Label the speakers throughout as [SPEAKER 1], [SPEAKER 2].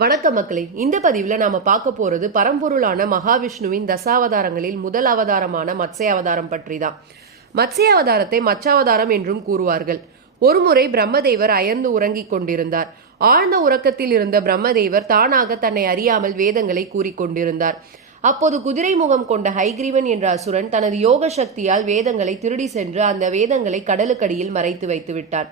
[SPEAKER 1] வணக்கம் மக்களே இந்த பதிவில் நாம பார்க்க போறது பரம்பொருளான மகாவிஷ்ணுவின் தசாவதாரங்களில் முதல் அவதாரமான மத்ஸ்ய அவதாரம் பற்றி தான் மத்ஸ்ய அவதாரத்தை மச்சாவதாரம் என்றும் கூறுவார்கள். ஒருமுறை பிரம்மதேவர் அயர்ந்து உறங்கிக் கொண்டிருந்தார். ஆழ்ந்த உறக்கத்தில் இருந்த பிரம்மதேவர் தானாக தன்னை அறியாமல் வேதங்களை கூறிக்கொண்டிருந்தார் அப்போது குதிரை முகம் கொண்ட ஹைகிரீவன் என்ற அசுரன் தனது யோக சக்தியால் வேதங்களை திருடி சென்று அந்த வேதங்களை கடலுக்கடியில் மறைத்து வைத்து விட்டார்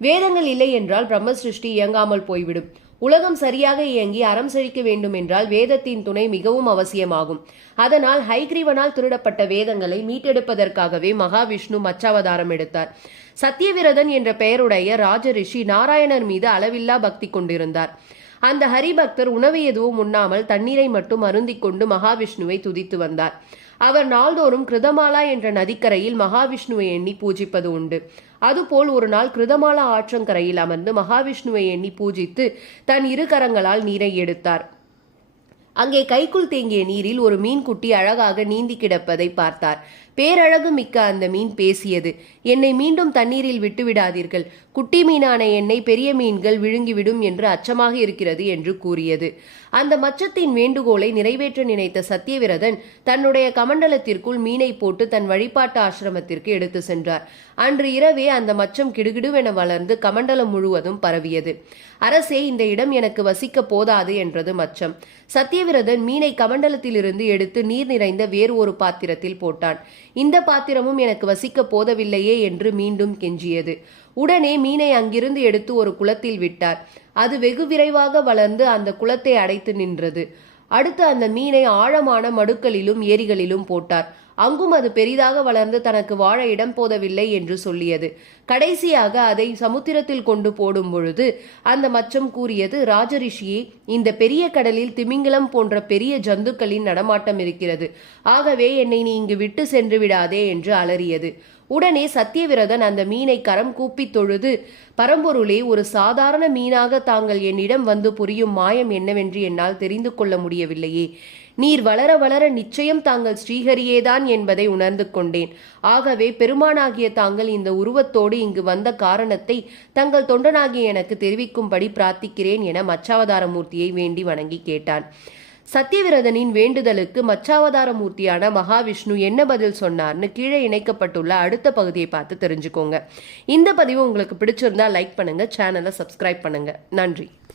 [SPEAKER 1] வேதங்கள் இல்லை என்றால் பிரம்ம சிருஷ்டி இயங்காமல் போய்விடும். உலகம் சரியாக இயங்கி அறம் செழிக்க வேண்டும் என்றால் வேதத்தின் துணை மிகவும் அவசியமாகும். அதனால் ஹைக்ரீவனால் திருடப்பட்ட வேதங்களை மீட்டெடுப்பதற்காகவே மகாவிஷ்ணு மச்சாவதாரம் எடுத்தார். சத்தியவிரதன் என்ற பெயருடைய ராஜரிஷி நாராயணர் மீது அளவில்லா பக்தி கொண்டிருந்தார். அந்த ஹரிபக்தர் உணவு எதுவும் உண்ணாமல் தண்ணீரை மட்டும் அருந்திக் கொண்டு மகாவிஷ்ணுவை துதித்து வந்தார். அவர் நாள்தோறும் கிருதமாலா என்ற நதிக்கரையில் மகாவிஷ்ணுவை எண்ணி பூஜிப்பது உண்டு. அதுபோல் ஒரு நாள் கிருதமாலா ஆற்றங்கரையில் அமர்ந்து மகாவிஷ்ணுவை எண்ணி பூஜித்து தன் இரு கரங்களால் நீரை எடுத்தார். அங்கே கைக்குள் தேங்கிய நீரில் ஒரு மீன்குட்டி அழகாக நீந்தி கிடப்பதை பார்த்தார். பேரழகு மிக்க அந்த மீன் பேசியது. என்னை மீண்டும் தண்ணீரில் விட்டுவிடாதீர்கள். குட்டி மீனான என்னை பெரிய மீன்கள் விழுங்கிவிடும் என்று அச்சமாக இருக்கிறது என்று கூறியது. அந்த மச்சத்தின் வேண்டுகோளை நிறைவேற்ற நினைத்த சத்தியவிரதன் தன்னுடைய கமண்டலத்திற்குள் மீனை போட்டு தன் வழிபாட்டு ஆசிரமத்திற்கு எடுத்து சென்றார். அன்று இரவே அந்த மச்சம் கிடுகிடுவென வளர்ந்து கமண்டலம் முழுவதும் பரவியது. அரசே இந்த இடம் எனக்கு வசிக்க போதாது என்றது மச்சம். சத்தியவிரதன் மீனை கமண்டலத்திலிருந்து எடுத்து நீர் நிறைந்த வேறு ஒரு பாத்திரத்தில் போட்டான். இந்த பாத்திரமும் எனக்கு வசிக்க போதவில்லையே என்று மீண்டும் கெஞ்சியது. உடனே மீனை அங்கிருந்து எடுத்து ஒரு குளத்தில் விட்டார். அது வெகு விரைவாக வளர்ந்து அந்த குளத்தை அடைத்து நின்றது. அடுத்து அந்த மீனை ஆழமான மடுக்களிலும் ஏரிகளிலும் போட்டார். அங்கும் அது பெரிதாக வளர்ந்து தனக்கு வாழ இடம் போதவில்லை என்று சொல்லியது. கடைசியாக அதை சமுத்திரத்தில் கொண்டு போடும் பொழுது அந்த மச்சம் கூறியது ராஜரிஷியே இந்த பெரிய கடலில் திமிங்கலம் போன்ற பெரிய ஜந்துக்களின் நடமாட்டம் இருக்கிறது. ஆகவே என்னை நீ இங்கு விட்டு சென்று விடாதே என்று அலறியது. உடனே சத்தியவிரதன் அந்த மீனை கரம் கூப்பி தொழுது பரம்பொருளே ஒரு சாதாரண மீனாக தாங்கள் என்னிடம் வந்து புரியும் மாயம் என்னவென்று என்னால் தெரிந்து கொள்ள முடியவில்லையே. நீர் வளர வளர நிச்சயம் தாங்கள் ஸ்ரீஹரியேதான் என்பதை உணர்ந்து கொண்டேன். ஆகவே பெருமானாகிய தாங்கள் இந்த உருவத்தோடு இங்கு வந்த காரணத்தை தங்கள் தொண்டனாகிய எனக்கு தெரிவிக்கும்படி பிரார்த்திக்கிறேன் என மச்சாவதார மூர்த்தியை வேண்டி வணங்கி கேட்டான். சத்தியவிரதனின் வேண்டுதலுக்கு மச்சாவதார மூர்த்தியான மகாவிஷ்ணு என்ன பதில் சொன்னார்னு கீழே இணைக்கப்பட்டுள்ள அடுத்த பகுதியை பார்த்து தெரிஞ்சுக்கோங்க. இந்த பதிவு உங்களுக்கு பிடிச்சிருந்தா லைக் பண்ணுங்க சேனலை சப்ஸ்கிரைப் பண்ணுங்க. நன்றி.